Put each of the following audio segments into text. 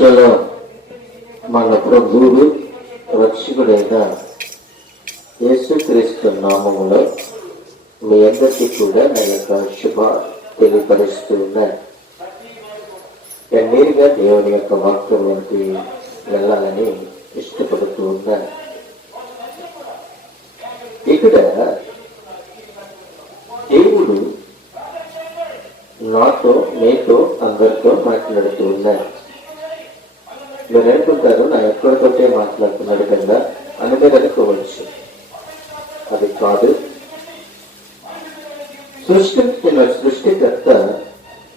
Shalom. మన ప్రభువు రక్షకుడైన యేసుక్రీస్తు నామములో మీ అందరికీ కూడా నా యొక్క శుభ తెలియపరుస్తూ ఉన్నాను. నేరుగా దేవుని యొక్క వాక్యంలోకి వెళ్ళాలని ఇష్టపడుతూ ఉన్నాను. ఇక్కడ దేవుడు నాతో మీతో అందరితో మాట్లాడుతూ ఉన్నాడు. మీరు అనుకుంటారు నా ఎక్కడితోటే మాట్లాడుతున్నాడు కదా అని మీరు అనుకోవచ్చు. అది కాదు. సృష్టికర్త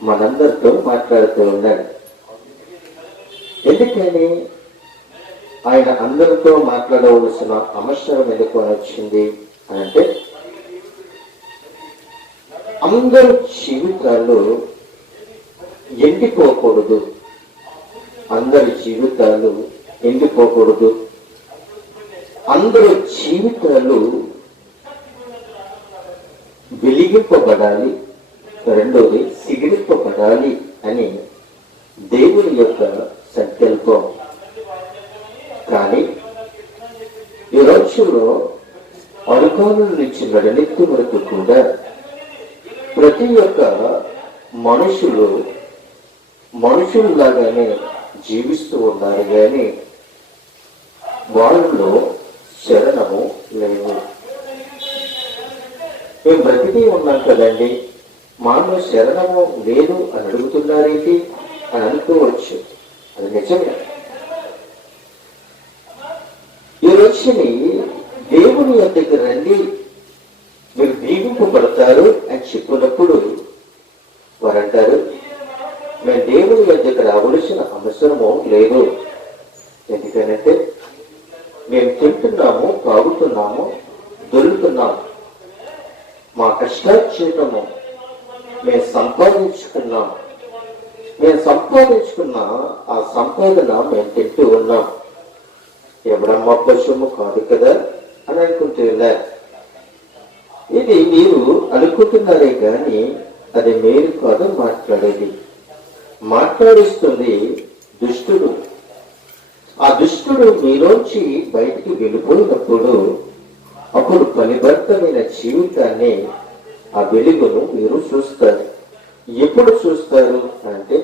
మనందరితో మాట్లాడుతూ ఉన్నాడు. ఎందుకని ఆయన అందరితో మాట్లాడవలసిన అవసరం ఎందుకు అని వచ్చింది అని అంటే, అందరి జీవితాలు ఎండిపోకూడదు. అందరి జీవితాలు ఎండిపోకూడదు. అందరి జీవితాలు వెలిగింపబడాలి. రెండోది సిగిరింపబడాలి అని దేవుని యొక్క సంకల్పం. కానీ ఈ రోజుల్లో అడుగుల నుంచి నడనెత్తి వరకు కూడా ప్రతి ఒక్క మనుషుల్లాగానే జీవిస్తూ ఉన్నారు, కానీ వాళ్ళలో శరణము లేదు. మేము బ్రతికి ఉన్నాం కదండి, మాలో శరణము లేదు అని అడుగుతున్నారేంటి అని అనుకోవచ్చు. అది నిజమే. ఈ రోజుని దేవుని యొద్దకు రండి, మీరు దీవింపబడతారు అని చెప్పినప్పుడు వారు అంటారు, మేము దేవుని యొద్దకు రావలసిన అవసరము లేదు. ఎందుకనంటే మేము తింటున్నాము, తాగుతున్నాము, దొరుకుతున్నాము, మా కష్టార్జితము మేము సంపాదించుకున్నాం, మేము సంపాదించుకున్న ఆ సంపాదన మేము తింటూ ఉన్నాం. ఎవరమ్మ పశువు కాదు కదా అని అనుకుంటున్నారు. ఇది మీరు అనుకుంటున్నారే కానీ అది మీరు కాదు మాట్లాడేది. మాట్లాడిస్తుంది దుష్టుడు. ఆ దుష్టుడు మీలోంచి బయటికి వెళ్ళిపోయినప్పుడు అప్పుడు ఫలిభరితమైన జీవితాన్ని, ఆ వెలుగును మీరు చూస్తారు. ఎప్పుడు చూస్తారు అంటే,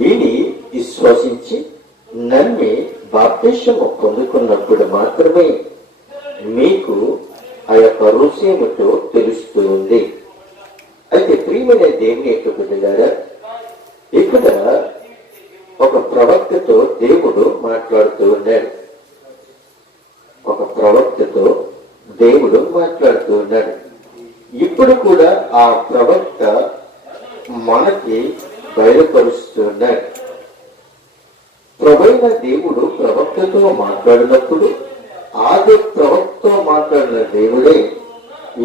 దీని విశ్వసించి నమ్మి బాప్తిస్మము పొందుకున్నప్పుడు మాత్రమే మీకు ఆ యొక్క రుచేమిటో తెలుస్తుంది. అయితే ప్రియమైన దేవుని యొక్క బిడ్డలారా, ఇక్కడ ఒక ప్రవక్తతో దేవుడు మాట్లాడుతూ ఉన్నాడు. ఒక ప్రవక్తతో దేవుడు మాట్లాడుతూ ఉన్నాడు. ఇప్పుడు కూడా ఆ ప్రవక్త మనకి బయలుపరుస్తున్నాడు. ప్రభువైన దేవుడు ప్రవక్తతో మాట్లాడినప్పుడు ఆది ప్రవక్తతో మాట్లాడిన దేవుడే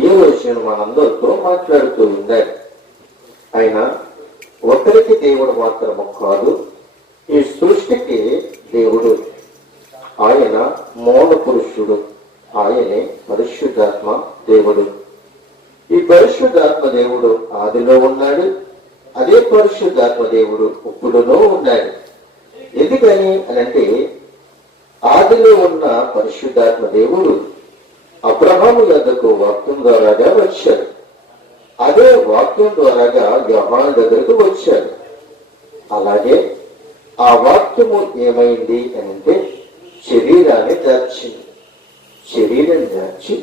ఈ రోజు మనందరితో మాట్లాడుతూ ఉన్నాడు. ఆయన ఒకరికి దేవుడు మాత్రము కాదు, ఈ సృష్టికి దేవుడు. ఆయన మౌన పురుషుడు, ఆయనే పరిశుద్ధాత్మ దేవుడు. ఈ పరిశుద్ధాత్మ దేవుడు ఆదిలో ఉన్నాడు, అదే పరిశుద్ధాత్మ దేవుడు ఇప్పుడునో ఉన్నాడు. ఎందుకని అనంటే, ఆదిలో ఉన్న పరిశుద్ధాత్మ దేవుడు అబ్రహాము యొద్దకు వాక్యం ద్వారాగా వచ్చాడు. అదే వాక్యం ద్వారాగా యోహాను దగ్గరకు వచ్చాడు. అలాగే ఆ వాక్యము ఏమైంది అంటే, శరీరాన్ని దార్చింది. శరీరం దార్చి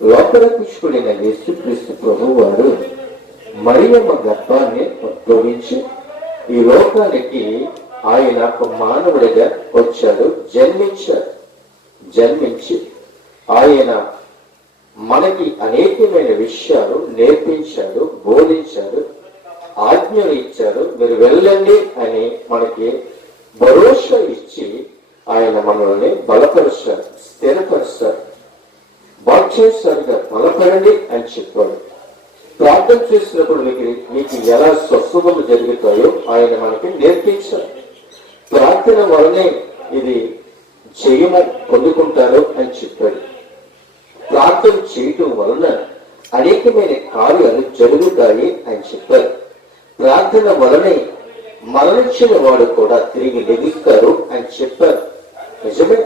లోకరక్షకుడైన యేసుక్రీస్తు ప్రభువు వారు మరియమ్మ గర్భాన్ని ఉద్భవించి ఈ లోకానికి ఆయన ఒక మానవుడిగా వచ్చాడు, జన్మించి ఆయన మనకి అనేకమైన విషయాలు నేర్పించాడు, బోధించాడు, ఆజ్ఞలు ఇచ్చాడు. మీరు వెళ్ళండి అని మనకి భరోసా ఇచ్చి ఆయన మనల్ని బలపరుస్తాడు, స్థిరపరుస్తాడు. బాప్తిస్మముగా బలపడండి అని చెప్పాడు. ప్రార్థన చేసినప్పుడు మీకు ఎలా స్వస్థతలు జరుగుతాయో ఆయన మనకి నేర్పించాడు. ప్రార్థన వలనే ఇది జయము పొందుకుంటారు అని చెప్పాడు. ప్రార్థన చేయటం వలన అనేకమైన కార్యాలు జరుగుతాయి అని చెప్పారు. ప్రార్థన వలనే మరణించిన వాడు కూడా తిరిగి లెగిస్తారు అని చెప్పారు. నిజమే.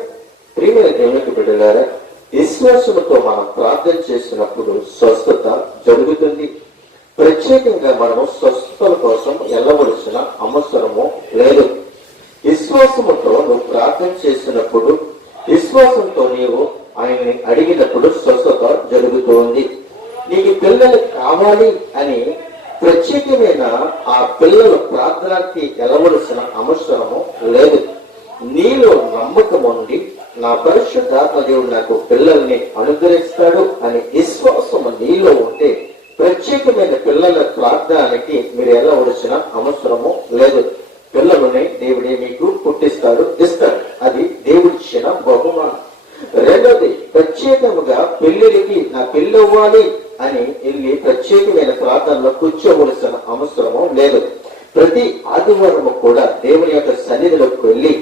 ప్రియమైన దేవునికి బిడ్డలారా, విశ్వాసంతో మనం ప్రార్థన చేసినప్పుడు స్వస్థత జరుగుతుంది. ప్రత్యేకంగా మనము స్వస్థతల కోసం వెళ్ళవలసిన అవసరము లేదు. విశ్వాసముతో నువ్వు ప్రార్థన చేసినప్పుడు, విశ్వాసంతో నీవు ఆయన్ని అడిగినప్పుడు స్వస్థత జరుగుతుంది. నీకు పిల్లలు కావాలి అని ప్రత్యేకమైన ఆ పిల్లల ప్రార్థనకి వెళ్ళవలసిన అవసరము లేదు. నీలో నమ్మకం ఉండి నా పరిశుద్ధాత్మ దేవుడు నాకు పిల్లల్ని అనుగ్రహిస్తాడు అని విశ్వాసం నీలో ఉంటే ప్రత్యేకమైన పిల్లల ప్రార్థనకి మీరు వెళ్ళవలసిన అవసరము లేదు. పిల్లలని దేవుడే మీకు పుట్టిస్తాడు, ఇస్తాడు. అది దేవుడిచ్చిన బహుమానం. రెండోది, ప్రత్యేకముగా పెళ్లికి నా పెళ్లి అవ్వాలి అని వెళ్ళి ప్రత్యేకమైన ప్రార్థనలో కూర్చోవలసిన అవసరము లేదు. ప్రతి ఆదివారం కూడా దేవుని యొక్క సన్నిధిలోకి వెళ్ళి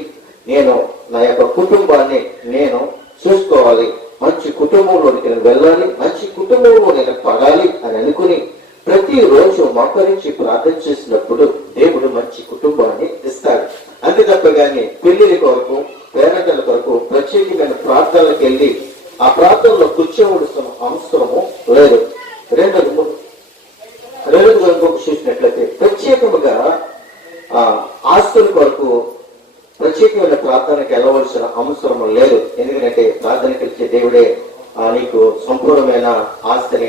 నేను నా యొక్క కుటుంబాన్ని నేను చూసుకోవాలి, మంచి కుటుంబంలోనికి నేను వెళ్ళాలి, మంచి కుటుంబంలో నేను పడాలి అని అనుకుని ప్రతిరోజు మోకరించి ప్రార్థన చేసినప్పుడు దేవుడు మంచి కుటుంబాన్ని ఇస్తాడు. అంతే తప్పగానే పెళ్లి కొరకు, పేరెంటల కొరకు ప్రత్యేకమైన ప్రార్థనలకు వెళ్ళి ఆ ప్రార్థనలో కూర్చోవలసిన అవసరము లేదు. రెండోది కనుక చూసినట్లయితే ప్రత్యేకముగా ఆస్తుల కొరకు ప్రత్యేకమైన ప్రార్థనకి వెళ్ళవలసిన అవసరం లేదు. ఎందుకంటే ప్రార్థనకి ఇచ్చే దేవుడే నీకు సంపూర్ణమైన ఆస్తిని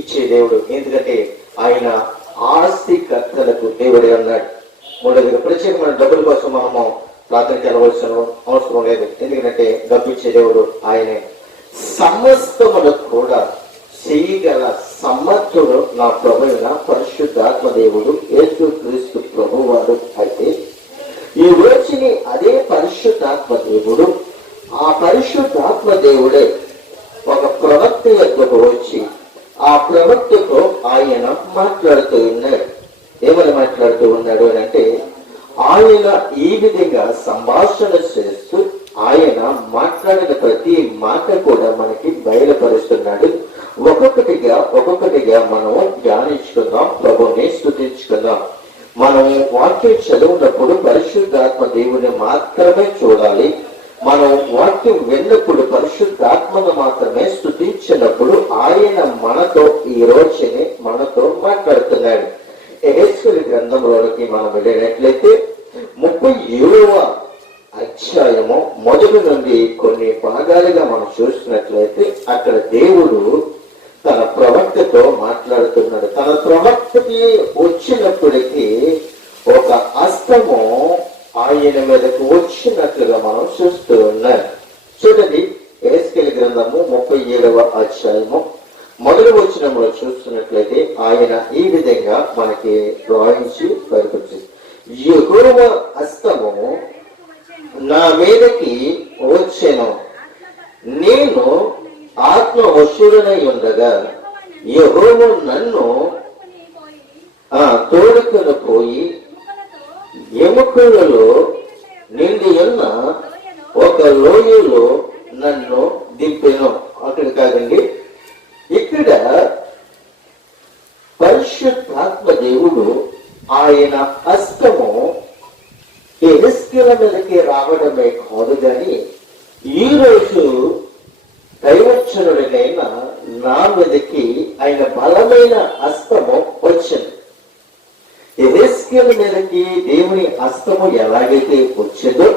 ఇచ్చే దేవుడు. ఎందుకంటే ఆయన ఆస్తికర్తలకు దేవుడే అన్నాడు. మూడవదిగా, ప్రత్యేకమైన డబ్బుల కోసం మనము ప్రార్థనకి వెళ్ళవలసిన అవసరం లేదు. ఎందుకంటే డబ్బు ఇచ్చే దేవుడు ఆయనే. సమస్తములకు కూడా చేయగల సమర్థుడు నా ప్రభువైన పరిశుద్ధాత్మ దేవుడు యేసు క్రీస్తు ప్రభువారు. అయితే ఈ రోజుని అదే పరిశుద్ధాత్మ దేవుడు, ఆ పరిశుద్ధాత్మ దేవుడే ఒక ప్రవక్త యొక్కకు వచ్చి ఆ ప్రవక్తతో ఆయన మాట్లాడుతూ ఉన్నాడు. ఏమని మాట్లాడుతూ ఉన్నాడు అని అంటే, ఆయన ఈ విధంగా సంభాషణ చేస్తూ ఆయన మాట్లాడిన ప్రతి మాట కూడా మనకి బయలుపరుస్తున్నాడు. ఒక్కొక్కటిగా మనము ధ్యానించుకుందాం, ప్రభుని స్తుతించుకుందాం. మనం వాక్యం చదివినప్పుడు పరిశుద్ధాత్మ దేవుని మాత్రమే చూడాలి. మనం వాక్యం విన్నప్పుడు పరిశుద్ధాత్మను మాత్రమే స్తుతించినప్పుడు ఆయన మనతో ఈ రోజుని మనతో మాట్లాడుతున్నాడు. యెహెజ్కేలు గ్రంథంలోనికి మనం వెళ్ళినట్లయితే 37వ అధ్యాయము మొదటి నుండి కొన్ని భాగాలుగా మనం చూసినట్లయితే అక్కడ దేవుడు తన ప్రవక్తతో మాట్లాడుతున్నాడు. తన ప్రవక్తకి వచ్చినప్పటికీ ఒక హస్తము ఆయన మీదకు వచ్చినట్లుగా మనం చూస్తూ ఉన్నాం. చూడండి, యెహెజ్కేలు గ్రంథము 37వ అధ్యాయము మొదటి వచనంలో చూస్తున్నట్లయితే ఆయన ఈ విధంగా మనకి రాయించి బయటకొచ్చింది. యెహోవా హస్తము నా మీదకి వచ్చెను, నేను ఆత్మ వశుడనై ఉండగా యెహోవా నన్ను తోడుకొని పోయి ఎముకలలో నిండి ఉన్న ఒక లోయలో నన్ను దింపెను. అక్కడ కాదండి, ఇక్కడ పరిశుద్ధాత్మ దేవుడు ఆయన హస్తము యెహెజ్కేలు మీదకి రావడమే కాదు గాని ఈ రోజు దైవజనుడినైన నా మీదకి ఆయన బలమైన హస్తము వచ్చింది. యెహెజ్కేలు మీదకి దేవుని హస్తము ఎలాగైతే వచ్చిందో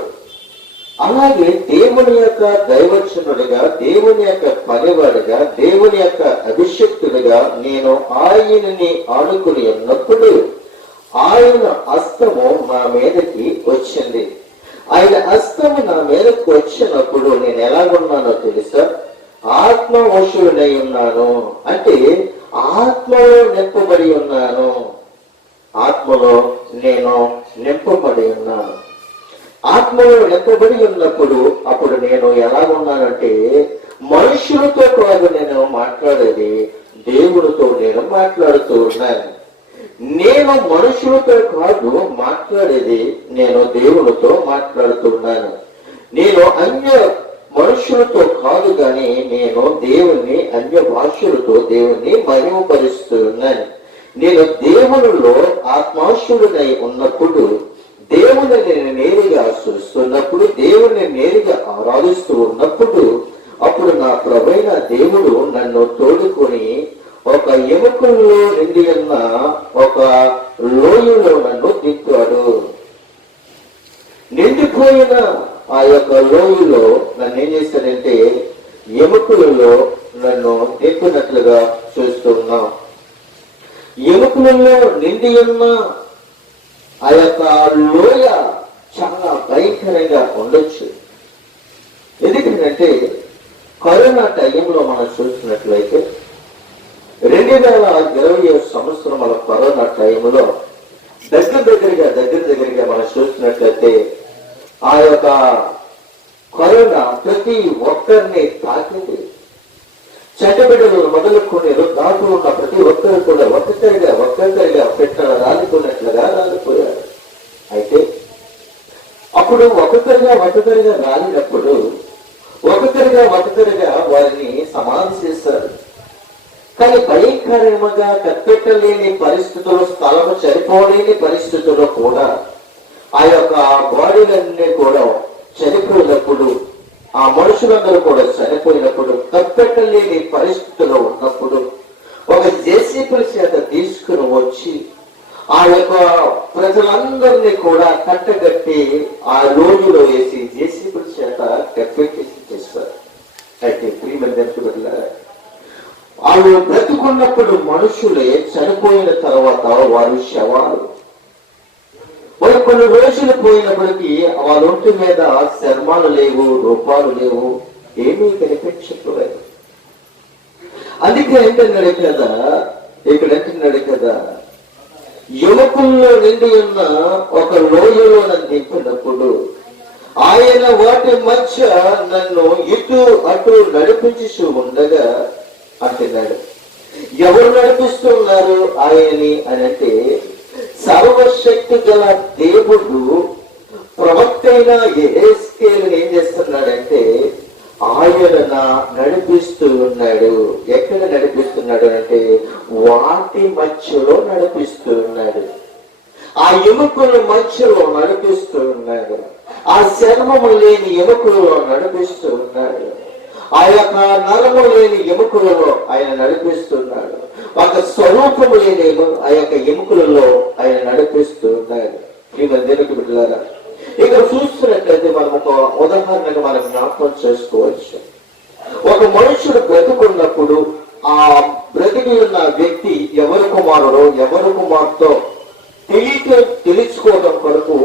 అలాగే దేవుని యొక్క దైవజనుడిగా, దేవుని యొక్క పనివాడిగా, దేవుని యొక్క అభిషక్తుడిగా నేను ఆయనని ఆనుకుని ఉన్నప్పుడు ఆయన హస్తము నా మీదకి వచ్చింది. ఆయన హస్తము నా మీదకి వచ్చినప్పుడు నేను ఎలాగున్నానో తెలుసా? ఆత్మవశుడై ఉన్నాను. అంటే ఆత్మలో నింపబడి ఉన్నాను. ఆత్మలో నేను నింపబడి ఉన్నాను. ఆత్మలో నింపబడి ఉన్నప్పుడు అప్పుడు నేను ఎలాగున్నానంటే మనుషులతో కాదు నేను మాట్లాడేది, దేవుడితో నేను మాట్లాడుతూ ఉన్నాను. నేను మనుషులతో కాదు మాట్లాడేది, నేను దేవుడితో మాట్లాడుతున్నాను. నేను అన్య మనుషులతో కాదు కానీ నేను దేవుణ్ణి అన్య భాషలతో దేవుణ్ణి మహిమపరుస్తూ ఉన్నాను. నేను దేవునిలో ఆత్మాశుడునై ఉన్నప్పుడు నేను నేరుగా చూస్తున్నప్పుడు, దేవుణ్ణి నేరుగా ఆరాధిస్తూ ఉన్నప్పుడు, అప్పుడు నా ప్రభువైన దేవుడు నన్ను తోడుకొని ఒక ఎముకల్లో నిండి ఉన్న ఒక లోయలో నన్ను దింపాడు. నిండిపోయిన ఆ యొక్క లోయలో నన్ను ఏం చేశాడంటే ఎముకలలో నన్ను దింపినట్లుగా చూస్తున్నాం. ఎముకలలో నిండి ఉన్న ఆ యొక్క లోయ చాలా భయంకరంగా ఉండొచ్చు. ఎందుకంటే కరోనా టైంలో మనం చూసినట్లయితే 2020 సంవత్సరం కరోనా టైంలో దగ్గరగా మనం చూసినట్లయితే ఆ యొక్క కరోనా ప్రతి ఒక్కరిని తాకింది. చెడ్డబిడ్డలు మొదలుకొని దాంట్లో ఉన్న ప్రతి ఒక్కరు కూడా ఒక్కసారిగా పెట్ట రాలిపోయినట్లుగా రాలిపోయారు. అయితే అప్పుడు ఒక్కొక్కరిగా రాలినప్పుడు ఒక్కొక్కరిగా వారిని సమాధి చేశారు. కానీ భయంకరంగా కప్పెట్టలేని పరిస్థితుల్లో, స్థలము సరిపోలేని పరిస్థితుల్లో కూడా ఆ యొక్క బాడీలన్నీ కూడా చనిపోయినప్పుడు, ఆ మనుషులందరూ కూడా చనిపోయినప్పుడు, కప్పెట్టలేని పరిస్థితుల్లో ఉన్నప్పుడు ఒక జేసీపీ చేత తీసుకుని వచ్చి ఆ యొక్క ప్రజలందరినీ కూడా కట్టగట్టి ఆ లోయలో వేసి జేసీపీ చేత కప్పెట్టేసి చేస్తారు. అయితే ప్రియమైన వాళ్ళు బ్రతుకున్నప్పుడు మనుషులే, చనిపోయిన తర్వాత వారు శవాలు. మరి కొన్ని రోజులు పోయినప్పటికీ వాళ్ళ ఒంటి మీద చర్మాలు లేవు, రూపాలు లేవు, ఏమీ కనిపించట్లేదు. అందుకే అంటున్నాడు కదా, ఇక్కడ అంటున్నాడు కదా, యువకుల్లో నిండి ఉన్న ఒక లోయలో నన్ను దింపినప్పుడు ఆయన వాటి మధ్య నన్ను ఇటు అటు నడిపించి ఉండగా అంటున్నాడు. ఎవరు నడిపిస్తున్నారు ఆయన్ని అని అంటే, సర్వశక్తి గల దేవుడు ప్రవక్త అయిన యెహెజ్కేలుని ఏం చేస్తున్నాడంటే ఆయన నడిపిస్తూ ఉన్నాడు. ఎక్కడ నడిపిస్తున్నాడు అంటే వాటి మధ్యలో నడిపిస్తూ ఉన్నాడు. ఆ ఎముకల మధ్యలో నడిపిస్తూ ఉన్నాడు. ఆ చర్మము లేని ఎముకలలో నడిపిస్తూ ఉన్నాడు. ఆ యొక్క నరము లేని ఎముకలలో ఆయన నడిపిస్తున్నాడు. ఒక స్వరూపము లేని ఆ యొక్క ఎముకలలో ఆయన నడిపిస్తూ ఉన్నాడు. ఈ మధ్యలోకి బిడ్డలారా, ఇక్కడ చూస్తున్నట్లయితే మనం ఒక ఉదాహరణగా మనం జ్ఞాపకం చేసుకోవచ్చు. ఒక మనుషుడు బ్రతుకున్నప్పుడు ఆ బ్రతికి ఉన్న వ్యక్తి ఎవరి కుమారుడో ఎవరి కుమార్తెతో తెలుసుకోవడం కొరకు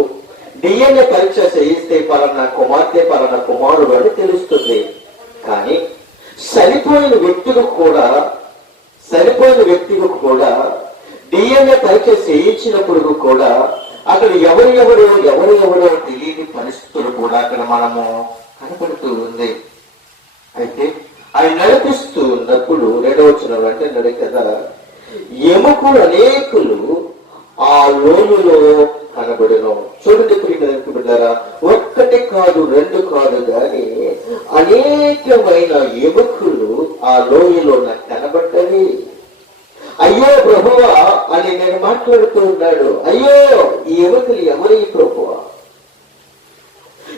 డిఎన్ఏ పరీక్ష చేయిస్తే పలానా కుమార్తె పలానా కుమారుడు అని తెలుస్తుంది. కానీ చనిపోయిన వ్యక్తికి కూడా డిఎన్ఏ పరీక్ష చేయించినప్పుడు కూడా అక్కడ ఎవరెవరో తెలియని పరిస్థితులు కూడా అక్కడ మనము కనపడుతూ ఉంది. అయితే ఆయన నడిపిస్తూ ఉన్నప్పుడు 2వ వచనం అంటే కదా, ఎముకలు అనేకులు ఆ లోయలో కనబడను. చూడండి ప్రియమైన, ఒక్కటి కాదు 2 కాదు కానీ అనేకమైన ఎముకలు ఆ లోయలో నాకు కనబడ్డవి. అయ్యో ప్రభువా అని నేను మాట్లాడుతూ ఉన్నాడు. అయ్యో ఈ ఎముకలు ఎవరి ప్రభువా?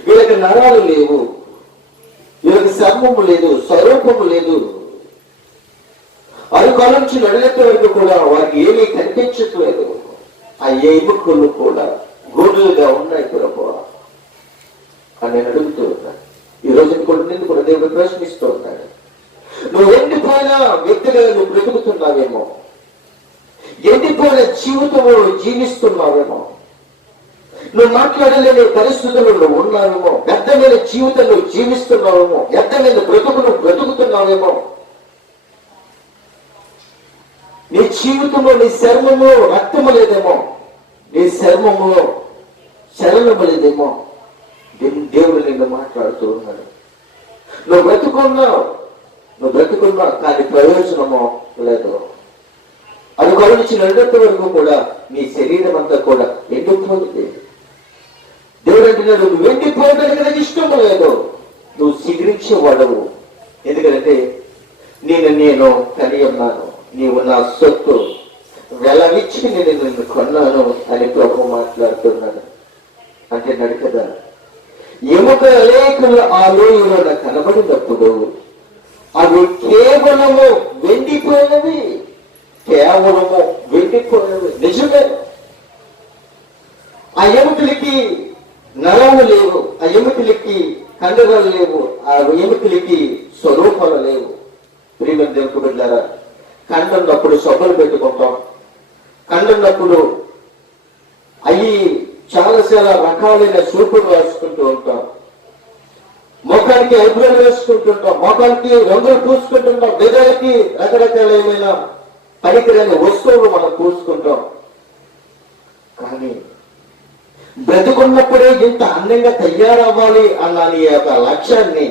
వీళ్ళకి నరాలు లేవు, వీళ్ళకి చర్మము లేదు, స్వరూపము లేదు. అరుకాల నుంచి నడిలెత్త వరకు కూడా వారికి ఏమీ కనిపించట్లేదు. ఆ ఎముకలు కూడా గోడులుగా ఉన్నాయి ప్రభువా అని నేను అడుగుతూ ఉన్నాను. ఈ రోజు కూడా దేవుడు ప్రశ్నిస్తూ ఉన్నాడు. నువ్వు ఎండిపోయిన వ్యక్తిగా నువ్వు బ్రతుకుతున్నావేమో, ఎండిపోయిన జీవితంలో జీవిస్తున్నావేమో, నువ్వు మాట్లాడలేని పరిస్థితుల్లో నువ్వు ఉన్నావేమో, వ్యర్థమైన జీవితంలో జీవిస్తున్నావేమో, వ్యర్థమైన బ్రతుకును బ్రతుకుతున్నావేమో, నీ జీవితంలో నీ చర్మంలో రక్తము లేదేమో, నీ చర్మంలో చలనము లేదేమో, దేవుడు నిన్ను మాట్లాడుతూ ఉన్నాడు. నువ్వు బ్రతుకున్నా కానీ ప్రయోజనమో లేదు. అది నుంచి నడినంత వరకు కూడా నీ శరీరం అంతా కూడా ఎండిపోతుంది. దేవుడు అంటున్నాడు, నువ్వు ఎండిపోవడానికి నాకు ఇష్టం లేదు, నువ్వు సిగ్రించేవాడవు. ఎందుకంటే నేను కని ఉన్నాను, నీవు నా సొత్తు, వెలవిచ్చి నేను నిన్ను కొన్నాను అని ప్రభు మాట్లాడుతున్నాడు. అంటున్నాడు కదా. ఎముక లేఖలు ఆ లోయలో కనబడినప్పుడు అవి కేవలము వెండిపోయినవి, కేవలము వెండిపోయినవి. నిజమే, ఆ ఎముకలకి నరాలు లేవు, ఆ ఎముకలకి కండరాలు లేవు, ఆ ఎముకలకి స్వరూపాలు లేవు. ప్రియమైన దేవునికి బిడ్డలారా, కండున్నప్పుడు సబ్బులు పెట్టుకుంటాం, కండున్నప్పుడు అవి చాలా రకాలైన సూపులు రాసుకుంటూ ఉంటాం, ముఖానికి ఐబ్రోలు వేసుకుంటుంటాం, ముఖానికి రంగులు పూసుకుంటుంటాం, బెదలకి రకరకాలైన పనికిరాని వస్తువులు మనం పూసుకుంటాం. కానీ బ్రతుకున్నప్పుడే ఇంత అందంగా తయారవ్వాలి అన్న నీ యొక్క లక్ష్యాన్ని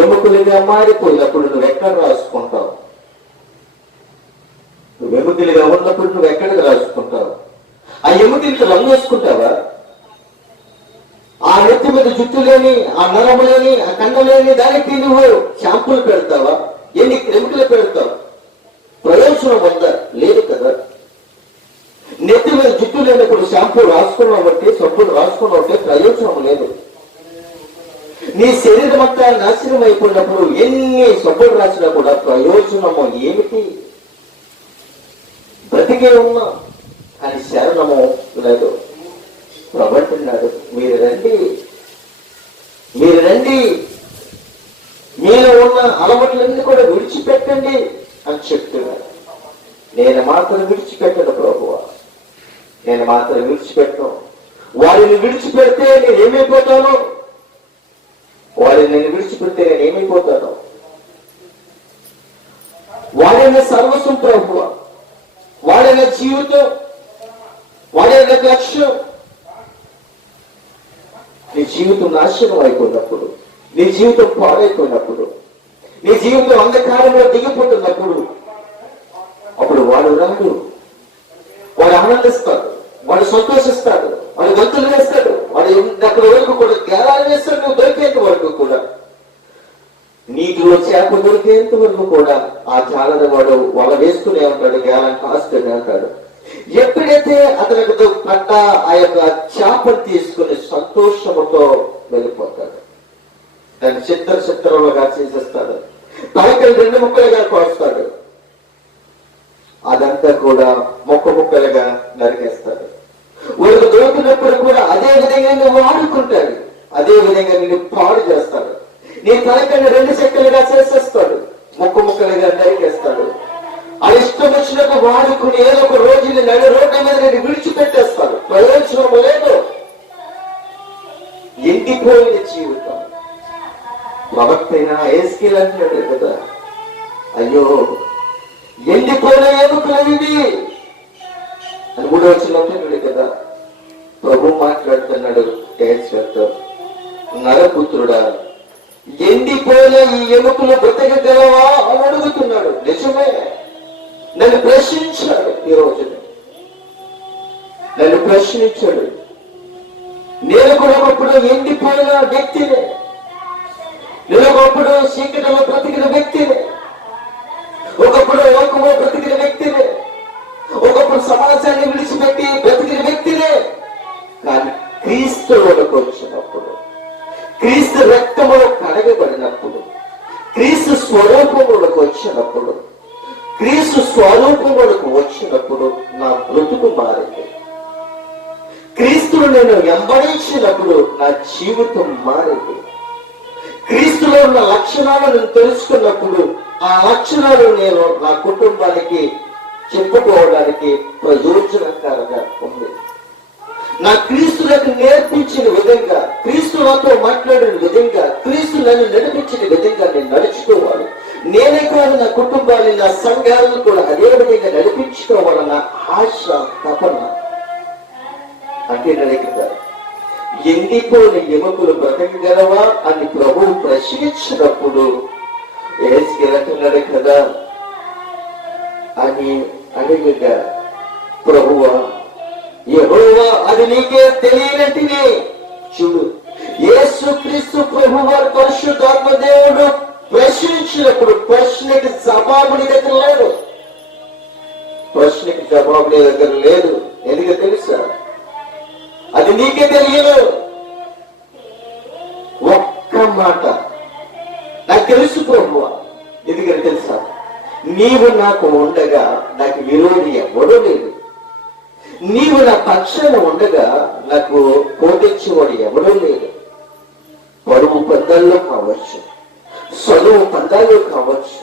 ఎముకలుగా మారిపోయినప్పుడు నువ్వు ఎక్కడ రాసుకుంటావు? నువ్వు ఎముకలుగా ఉన్నప్పుడు నువ్వు ఎక్కడికి రాసుకుంటావు? ఆ ఎముకలకి రంగు వేసుకుంటావా? ఆ నెత్తి మీద జుట్టు లేని, ఆ నరము లేని, ఆ కండ లేని దానికి నువ్వు షాంపూలు పెడతావా? ఎన్ని ఎముకలు పెడతావు? ప్రయోజనం ఉందా? లేదు కదా. నెత్తి మీద జుట్టు లేనప్పుడు షాంపూ రాసుకున్నావంటే, సబ్బులు రాసుకున్నావంటే ప్రయోజనం లేదు. నీ శరీరం అంతా నాశనం అయిపోయినప్పుడు ఎన్ని సబ్బులు రాసినా కూడా ప్రయోజనము ఏమిటి? బ్రతికే ఉన్నా కానీ శరణము లేదు. ప్రబడుతున్నాడు, మీరు రండి, మీలో ఉన్న అలవాట్లన్నీ కూడా విడిచిపెట్టండి అని చెప్తున్నాడు. నేను మాత్రం విడిచిపెట్టను ప్రభువా, నేను మాత్రం విడిచిపెట్టను. వారిని విడిచిపెడితే నేను ఏమైపోతాను? వారిని విడిచిపెడితే నేను ఏమైపోతాను? వాడైన సర్వస్వం ప్రభువా, వాడైన జీవితం, వాడైన లక్ష్యం. నీ జీవితం నాశనం అయిపోయినప్పుడు, నీ జీవితం పాడైపోయినప్పుడు, నీ జీవితం అంధకారంలో దిగిపోతున్నప్పుడు అప్పుడు వాడు రాడు, వాడు ఆనందిస్తాడు, వాడు సంతోషిస్తాడు, వాడు గంతులు వేస్తాడు, వాడు అక్కడి వరకు కూడా గేలాలు వేస్తాడు. నువ్వు దొరికేంత వరకు కూడా, నీటిలో చేప దొరికేంత వరకు కూడా ఆ జాలన వాడు వల వేసుకునే ఉంటాడు, గేలాన్ని కాస్తూనే ఉంటాడు. ఎప్పుడైతే అతనికి పట్ట ఆ యొక్క చేపను తీసుకుని సంతోషముతో వెళ్ళిపోతాడు, దాన్ని చిత్రలుగా చేసేస్తాడు, తలకలు 2 ముక్కలుగా కోస్తాడు, అదంతా కూడా ముక్కలుగా నరికేస్తాడు. వాళ్ళకు దొరికినప్పుడు కూడా అదే విధంగా నువ్వు ఆడుకుంటాడు, అదే విధంగా నిన్ను పాడు చేస్తాడు. నీ తలకల్ని 2 చెక్కలుగా చేసేస్తాడు, ముక్కలుగా నరికేస్తాడు. ఆ ఇష్టం వచ్చినట్టు వాడుకుని ఏదో ఒక రోజు నడి రోడ్డు మీద నేను విడిచిపెట్టేస్తాడు. ప్రయోజనం లేదు. ఎండిపోయిన జీవితం. ప్రవక్త అయినా ఏస్కేల్ అంటున్నాడు కదా, అయ్యో ఎండిపోయిన ఎముకలవి అని 3వ వచనంలో కదా ప్రభు మాట్లాడుతున్నాడు. నరపుత్రుడా, ఎండిపోయిన ఈ ఎముకలు బ్రతకగలవా అని అడుగుతున్నాడు. నిజమే, నన్ను ప్రశ్నించాడు. ఈ రోజు నన్ను ప్రశ్నించాడు. నేను కూడా ఒకప్పుడు ఎండిపోయిన వ్యక్తినే, నేను ఒకప్పుడు చీకటిలో బ్రతికిన వ్యక్తినే, ఒకప్పుడు లోకంలో బ్రతికిన వ్యక్తినే, ఒకప్పుడు సమాజాన్ని విడిచిపెట్టి బ్రతికిన వ్యక్తినే. కానీ క్రీస్తులోకి వచ్చినప్పుడు, క్రీస్తు రక్తములో కడగబడినప్పుడు, క్రీస్తు స్వరూపములకు వచ్చినప్పుడు, క్రీస్తు స్వరూపములకు వచ్చినప్పుడు నా బ్రతుకు మారింది. క్రీస్తును నేను వెంబడించినప్పుడు నా జీవితం మారింది. క్రీస్తులో ఉన్న లక్షణాలను తెలుసుకున్నప్పుడు ఆ లక్షణాలు నేను నా కుటుంబానికి చెప్పుకోవడానికి ప్రయోజనకరంగా ఉంది. నా క్రీస్తులకు నేర్పించిన విధంగా, క్రీస్తు నాతో మాట్లాడిన విధంగా, క్రీస్తు నన్ను నడిపించిన విధంగా నేను నడుచుకోవాలి. నేనే కాదు, నా కుటుంబాన్ని, నా సంఘాలను కూడా అదే విధంగా నడిపించుకోవాలన్న ఆశ, తపన. అంటే నడిపారు. ఎండిపోయిన ఎముకలు బ్రతకగలవా అని ప్రభువు ప్రశ్నించినప్పుడు ఏసుకెళ్తున్నాడు కదా అని అడిగగా, ప్రభువా, యెహోవా అది నీకే తెలియనట్టునే. చూడు, యేసుక్రీస్తు ప్రభువారు పరిశుద్ధాత్మ దేవుడు ప్రశ్నించినప్పుడు ప్రశ్నకి జవాబు నీ దగ్గర లేదు. ప్రశ్నకి జవాబు నీ దగ్గర లేదు. ఎందుకు తెలుసా? అది నీకే తెలియదు. ఒక్క మాట, నాకు తెలుసు ప్రభువా. ఎందుకంటే తెలుసా, నీవు నాకు ఉండగా నాకు విరోధి ఎవడూ లేదు. నీవు నా పక్షాన ఉండగా నాకు పోటెచ్చేవాడు ఎవడూ లేదు. పరువు పందాల్లో కావచ్చు, చదువు పందాల్లో కావచ్చు,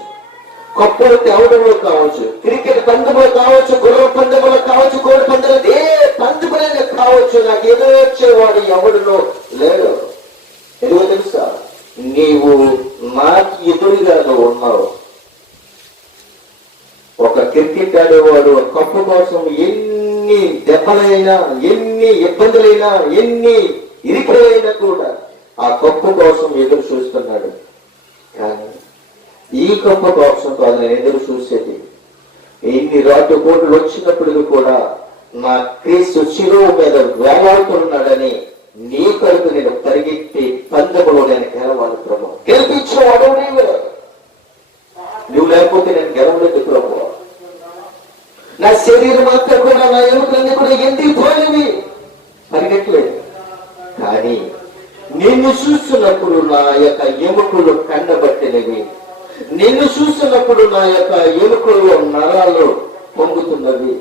కప్పులు తేవడంలో కావచ్చు, క్రికెట్ పందెములు కావచ్చు, గుర్ర పందెములు కావచ్చు, కోడి పందెలు, ఏ పందెములైనా కావచ్చు, నాకు ఎదురొచ్చేవాడు ఎవడునో లేడు. ఎందుకో తెలుసా? నీవు నాకు ఎదురుగా ఉన్నావు. ఒక క్రికెట్ ఆడేవాడు కప్పు కోసం ఎన్ని దెబ్బలైనా, ఎన్ని ఇబ్బందులైనా, ఎన్ని ఇరుకులైనా కూడా ఆ కప్పు కోసం ఎదురు చూస్తున్నాడు. కానీ ఈ కప్పు కోసం కాదు నేను ఎదురు చూసేది. ఎన్ని రాటు కోట్లు వచ్చినప్పటికీ కూడా నా క్రీస్తు శిలువ మీద వేలాడుతున్నాడని నీ కొరకు నేను పరిగెత్తి పందెములో నేను గెలవాలి ప్రభు. గెలిపించేవాడు నువ్వు లేకపోతే నేను గెలవలేదు ప్రభు. నా శరీరం అంతా కూడా, నా ఎముకలన్నీ కూడా ఎండిపోయినవి, పరిగెట్టలేదు. కానీ నిన్ను చూస్తున్నప్పుడు నా యొక్క ఎముకలు కండబట్టినవి, నిన్ను చూస్తున్నప్పుడు నా యొక్క ఎముకలు నరాలు పొంగుతున్నవి,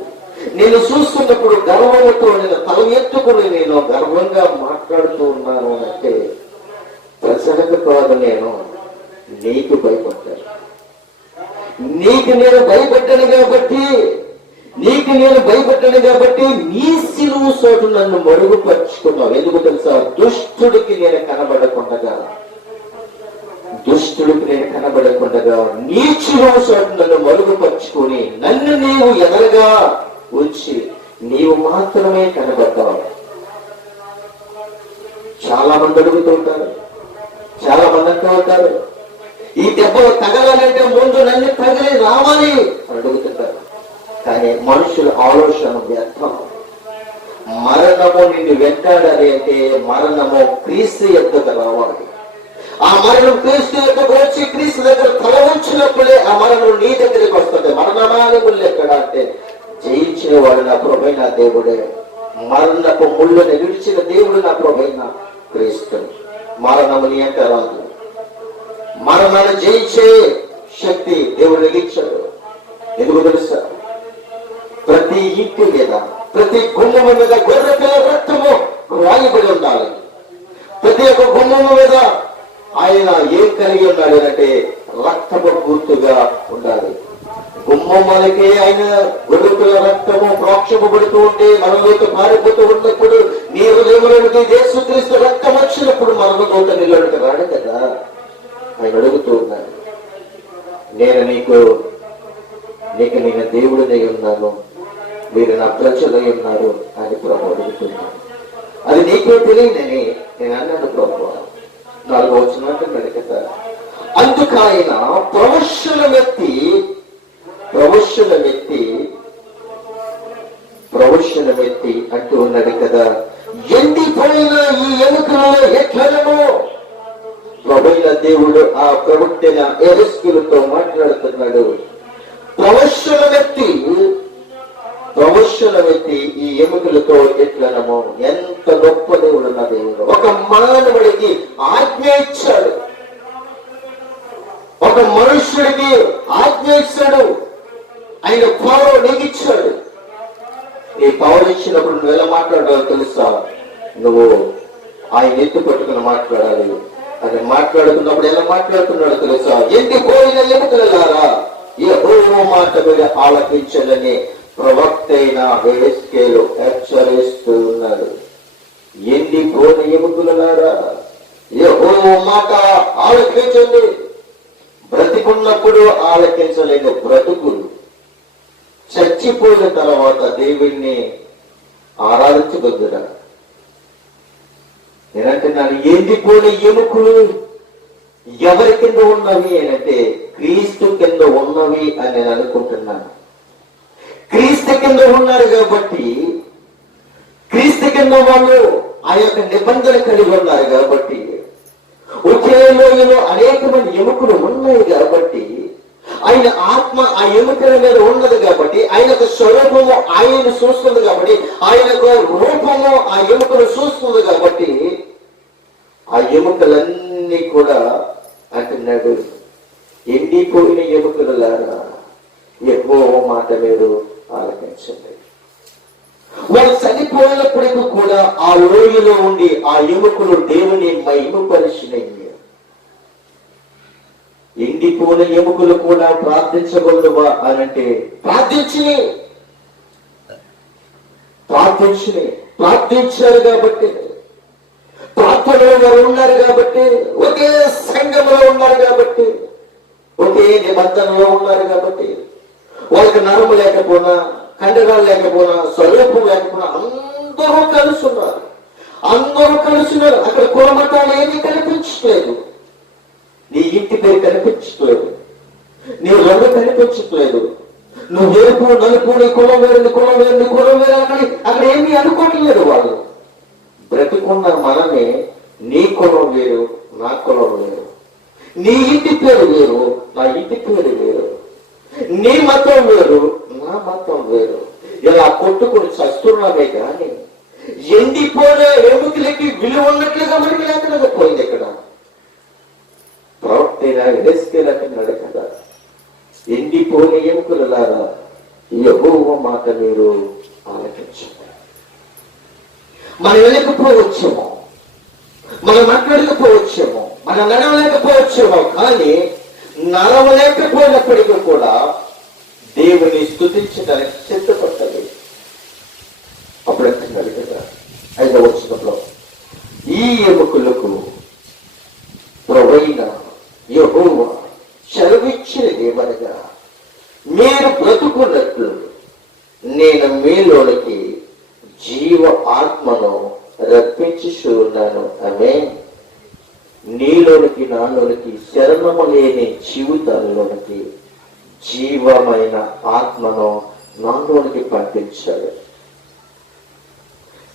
నేను చూస్తున్నప్పుడు గర్వంతో నేను తల ఎత్తుకుని నేను గర్వంగా మాట్లాడుతూ ఉన్నాను అంటే ప్రజలకు కాదు, నేను నీకు భయపడ్డాను. నీకు నేను భయపడ్డాను కాబట్టి, నీ సిలువు చోటు నన్ను మరుగుపరుచుకున్నావు. ఎందుకు తెలుసా? దుష్టుడికి నేను కనబడకుండగా నీ సిలువు చోటు నన్ను మరుగుపరుచుకుని నన్ను నీవు ఎదరగా ఉంచి నీవు మాత్రమే కనబడ్డావు. చాలా మంది అడుగుతూ ఉంటారు, చాలా మంది అంటూ ఉంటారు, ఈ దెబ్బలు తగలాలంటే ముందు నన్ను తగిలి రావాలి అడుగుతుంటారు. కానీ మనుషుల ఆలోచన వ్యర్థం. మరణము నిన్ను వెంటాడాలి అంటే మరణము క్రీస్తు యొద్దకు రావాలి. ఆ మరణం క్రీస్తు యొద్దకు వచ్చి క్రీస్తు దగ్గర తల ఉంచినప్పుడే ఆ మరణం నీ దగ్గరికి వస్తుంది. మరణమాని ముళ్ళు ఎక్కడ అంటే జయించిన వాడు నా ప్రభువైన దేవుడే. మరణపు ముళ్ళని విడిచిన దేవుడు నా ప్రభువైన క్రీస్తు. మరణము నీ అంటే రాదు. మరణాన్ని జయించే శక్తి దేవుడికి ఇచ్చాడు. ఎందుకు తెలుసా? ప్రతి ఇంటి మీద, ప్రతి గుమ్మం మీద గొర్రె పిల్ల రక్తము రాయబడి ఉండాలి. ప్రతి ఒక్క గుమ్మం మీద ఆయన ఏం కలిగి ఉన్నాడు అంటే రక్తము గుర్తుగా ఉండాలి. గుమ్మమ్మలకే ఆయన గొర్రె పిల్ల రక్తము ప్రోక్షింపబడుతూ ఉంటే మనలోకి పారిపోతూ ఉన్నప్పుడు నీ హృదయంలోకి యేసుక్రీస్తు రక్తం వచ్చినప్పుడు మనలోకి నిలబడికి రాడు కదా. ఆయన అడుగుతూ ఉన్నాడు, నీకు నేను దేవుడినై ఉన్నాను, మీరు నా ప్రజలై ఉన్నారు అని ప్రభు అడుగుతున్నాను. అది నీకే తెలియదని నేను అన్నాను ప్రభు. 4వ వచనం కదా, అందుకు ఆయన ప్రవశనమెత్తి అంటూ ఉన్నాడు కదా, ఎండిపోయిన ఈ ఎముకలలో ఎట్లనో ప్రభువైన దేవుడు ఆ ప్రవక్తైన యెహెజ్కేలుతో మాట్లాడుతున్నాడు. ప్రవశనమెత్తి ఈ ఎముకలతో ఎట్లనమో. ఎంత గొప్ప దేవుడు నా దేవుడు. ఒక మానవుడికి ఆజ్ఞ ఇచ్చాడు, ఒక మనుష్యుడికి ఆజ్ఞ ఇచ్చాడు. ఆయన పవర్ నీకు ఇచ్చాడు. నీ పవర్ ఇచ్చినప్పుడు నువ్వు ఎలా మాట్లాడాలో తెలుసా? నువ్వు ఆయన ఎత్తు పట్టుకుని మాట్లాడాలి. అని మాట్లాడుతున్నప్పుడు ఎలా మాట్లాడుతున్నాడు తెలుసా? ఎండిపోయిన ఎముకలారా యెహోవా మాట మీద ఆలకించాలని ప్రవక్త అయిన యెహెజ్కేలు హెచ్చరిస్తూ ఉన్నాడు. ఎండిపోయిన ఎముకలారా యెహోవా మాట ఆలకించండి. బ్రతికున్నప్పుడు ఆలకించలేని బ్రతుకులు చచ్చిపోయిన తర్వాత దేవుణ్ణి ఆరాధించగలుగుతారా? నేనంటున్నాను, ఎండిపోయిన ఎముకలు ఎవరి కింద ఉన్నవి అంటే క్రీస్తు కింద ఉన్నవి అని నేను అనుకుంటున్నాను. క్రీస్తు కింద ఉన్నారు కాబట్టి, క్రీస్తు కింద వాళ్ళు ఆ యొక్క నిబంధన కలిగి ఉన్నారు కాబట్టి, ఒకే లోయలో అనేకమంది ఎముకలు ఉన్నాయి కాబట్టి ఆయన ఆత్మ ఆ ఎముకల మీద ఉన్నది కాబట్టి, ఆయన యొక్క స్వరూపము ఆయనను చూస్తుంది కాబట్టి, ఆయన యొక్క రూపము ఆ ఎముకను చూస్తుంది కాబట్టి, ఆ ఎముకలన్నీ కూడా అంటున్నాడు, ఎండిపోయిన ఎముకలులారా యెహోవా మాట మీరు ఆలకించండి. వాళ్ళు చనిపోయినప్పటికీ కూడా ఆ లోయలో ఉండి ఆ ఎముకలు దేవుని మహిమపరిచినవి. ఎండిపోయిన ఎముకలు కూడా ప్రార్థించగలవా అనంటే ప్రార్థించారు కాబట్టి, ప్రార్థనలో వారు ఉన్నారు కాబట్టి, ఒకే సంఘంలో ఉన్నారు కాబట్టి, ఒకే నిబంధనలో ఉన్నారు కాబట్టి, వాళ్ళకి నరము లేకపోయినా, కండరాలు లేకపోయినా, స్వరూపం లేకపోయినా అందరూ కలిసి ఉన్నారు. అక్కడ కులమతాలు ఏమీ కనిపించట్లేదు. నీ ఇంటి పేరు కనిపించట్లేదు, నీ రంగు కనిపించట్లేదు, నువ్వు ఎరుపు నలుపు, నీ కులం వేరు అక్కడ ఏమీ అనుకోవట్లేదు. వాళ్ళు బ్రతుకున్న మనమే, నీ కులం వేరు, నా కులం వేరు, నీ ఇంటి పేరు వేరు, నా ఇంటి పేరు వేరు, నీ మతం వేరు, నా మతం వేరు. ఇలా కొట్టుకుని చస్తున్నామే కానీ ఎండిపోయే ఎముకలకి విలువ ఉన్నట్లుగా మనకి లేకపోయింది. ఇక్కడ ప్రవక్తైనాడు కదా, ఎండిపోయిన ఎముకలులారా యెహోవా మాట మీరు ఆలకించండి. మనం వెళ్ళకపోవచ్చేమో, మనం మాట్లాడకపోవచ్చేమో, మనం నడవలేకపోవచ్చేమో, కానీ నడవలేకపోయినప్పటికీ కూడా దేవుని స్తుతించడానికి సిద్ధపడ్డది. అప్పుడు అంటున్నాడు కదా 5వ వచనంలో, ఈ ఎముకలకు ప్రభువైన యెహోవా సెలవిచ్చినదేమనగా, మీరు బ్రతుకున్నట్లు నేను మీలోనికి జీవ ఆత్మను రప్పించుచున్నాను. ఆమేన్. నీలోనికి నాలోనికి శరణము లేని జీవితాల్లోనికి జీవమైన ఆత్మను నాలోనికి పంపించాడు.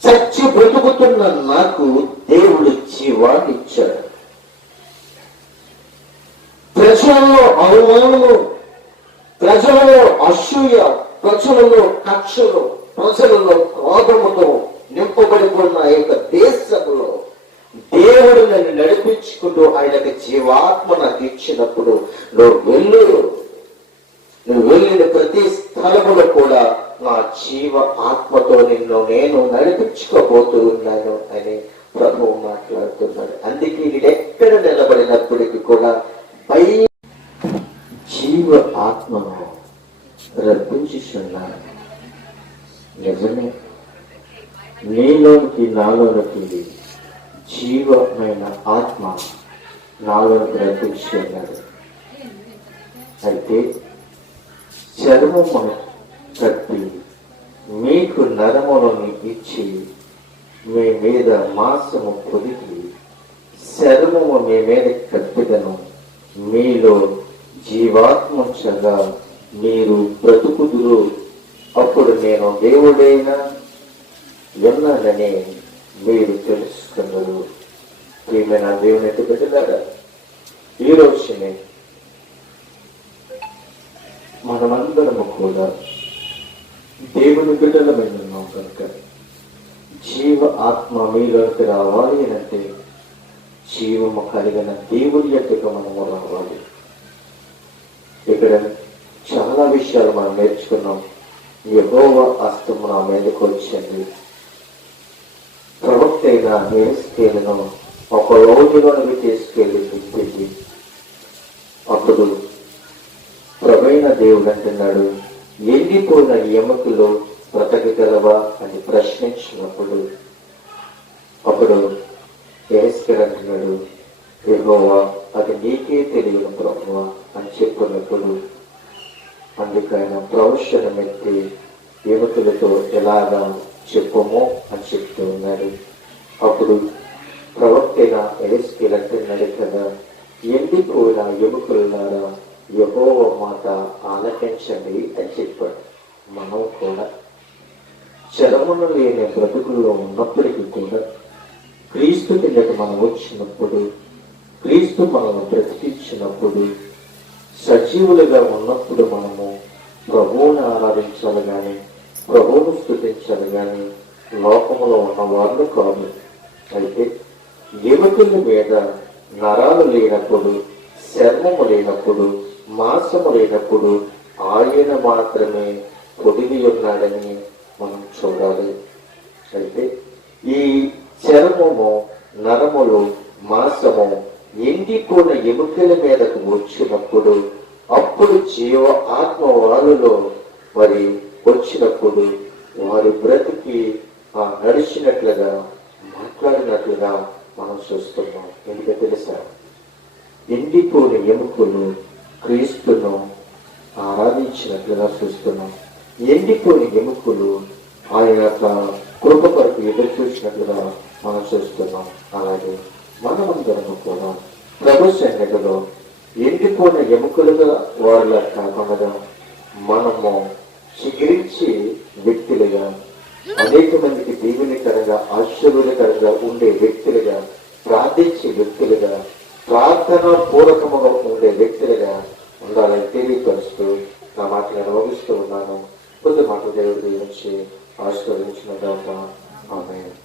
చచ్చి బ్రతుకుతున్న నాకు దేవుడు జీవాన్ని ఇచ్చాడు. ప్రజలలో అవమానము, ప్రజలలో అసూయ, ప్రజలలో కక్షలు, ప్రజలలో క్రోధముతో నింపబడిపోయిన ఆ యొక్క దేశంలో దేవుడు నన్ను నడిపించుకుంటూ ఆయనకు జీవాత్మ నాకు ఇచ్చినప్పుడు, నువ్వు వెళ్ళిన ప్రతి స్థలములో కూడా నా జీవ ఆత్మతో నిన్ను నేను నడిపించుకోబోతూ ఉన్నాను అని ప్రభువు మాట్లాడుతున్నాడు. అందుకే నేను ఎక్కడ నిలబడినప్పటికీ కూడా పై జీవ ఆత్మను రప్పించుచున్నాను. నిజమే, నీలోనికి నాలోనికి జీవమైన ఆత్మ నాలోనికి రప్పించున్నాడు. అయితే చర్మము కట్టి మీకు నరములను ఇచ్చి మీ మీద మాంసము పొదిగి చర్మము మీ మీద కట్టిదను, మీలో జీవాత్మగా మీరు బ్రతుకుదురు. అప్పుడు నేను దేవుడైనా ఉన్నానని మీరు తెలుసుకున్నారు. ప్రియమైన దేవుని బిడ్డలారా, ఈ రోజునే మనమందరము కూడా దేవుని బిడ్డలమై ఉన్నాం కనుక జీవ ఆత్మ మీలోకి రావాలి అంటే జీవము కలిగిన దేవుని యొక్కకు మనము రావాలి. ఇక్కడ చాలా విషయాలు మనం నేర్చుకున్నాం. యెహోవా హస్తము నా మీదకు వచ్చింది. ప్రవక్త అయిన యెహెజ్కేలును ఒక రోజులోనికి తీసుకెళ్లి తిప్పింది. అప్పుడు ప్రభువైన దేవుడు అంటున్నాడు, ఎండిపోయిన ఎముకలు బ్రతకగలవా అని ప్రశ్నించినప్పుడు, అప్పుడు యెహెజ్కేలు అంటున్నాడు, యెహోవా అది నీకే తెలియని ప్రభువా అని చెప్పినప్పుడు, అందుకు ఆయన ప్రవచనం ఎత్తి ఎముకలతో ఎలాగా చెప్పము అని చెప్తూ ఉన్నాడు. అప్పుడు ప్రవక్త అయిన యెహెజ్కేలు అంటున్నాడు కదా, ఎండిపోయిన ఎముకలున్నారా యెహోవా మాట ఆలకించండి అని చెప్పాడు. మనం కూడా చరమును లేని బ్రతుకుల్లో ఉన్నప్పటికీ కూడా క్రీస్తు కిందకి మనం వచ్చినప్పుడు, క్రీస్తు మనల్ని బ్రతికించినప్పుడు సజీవులుగా ఉన్నప్పుడు మనము ప్రభువుని ఆరాధించాలి కానీ ప్రభువును స్తుతించాలి కానీ లోకములో ఉన్న వాళ్ళు కాదు. అయితే ఎముకల మీద నరాలు లేనప్పుడు, చర్మము లేనప్పుడు, మాంసము లేనప్పుడు ఆయన మాత్రమే పొదిగి ఉన్నాడని మనం చూడాలి. అయితే ఈ చర్మము, నరములు, మాంసము ఎండిపోయిన ఎముకల మీదకు వచ్చినప్పుడు, అప్పుడు జీవ ఆత్మ వారిలో మరి వచ్చినప్పుడు వారు బ్రతికి నడిచినట్లుగా, మాట్లాడినట్లుగా మనం చూస్తున్నాం. ఎందుకంటే తెలుసా, ఎండిపోయిన ఎముకలు క్రీస్తును ఆరాధించినట్లుగా చూస్తున్నాం. ఎండిపోయిన ఎముకలు ఆయన యొక్క కృప కొరకు ఎదురు చూసినట్లుగా మనం చూస్తున్నాం. అలాగే మనమందరం కూడా ప్రభు సన్నిధిలో ఎండిపోయిన ఎముకలుగా వారిలా కాకుండా మనము చిగురించి వ్యక్తులుగా, అనేక మందికి దీవెనకరంగా, ఆశీర్వాదకరంగా ఉండే వ్యక్తులుగా, ప్రార్థించే వ్యక్తులుగా, ప్రార్థన పూర్వకముగా ఉండే వ్యక్తులుగా ఉండాలని తెలియపరుస్తూ నా మాటలు అనుభవిస్తూ ఉన్నాను. కొద్ది మాట దేవుడి నుంచి ఆశీర్వదించిన దాకా ఆమేన్.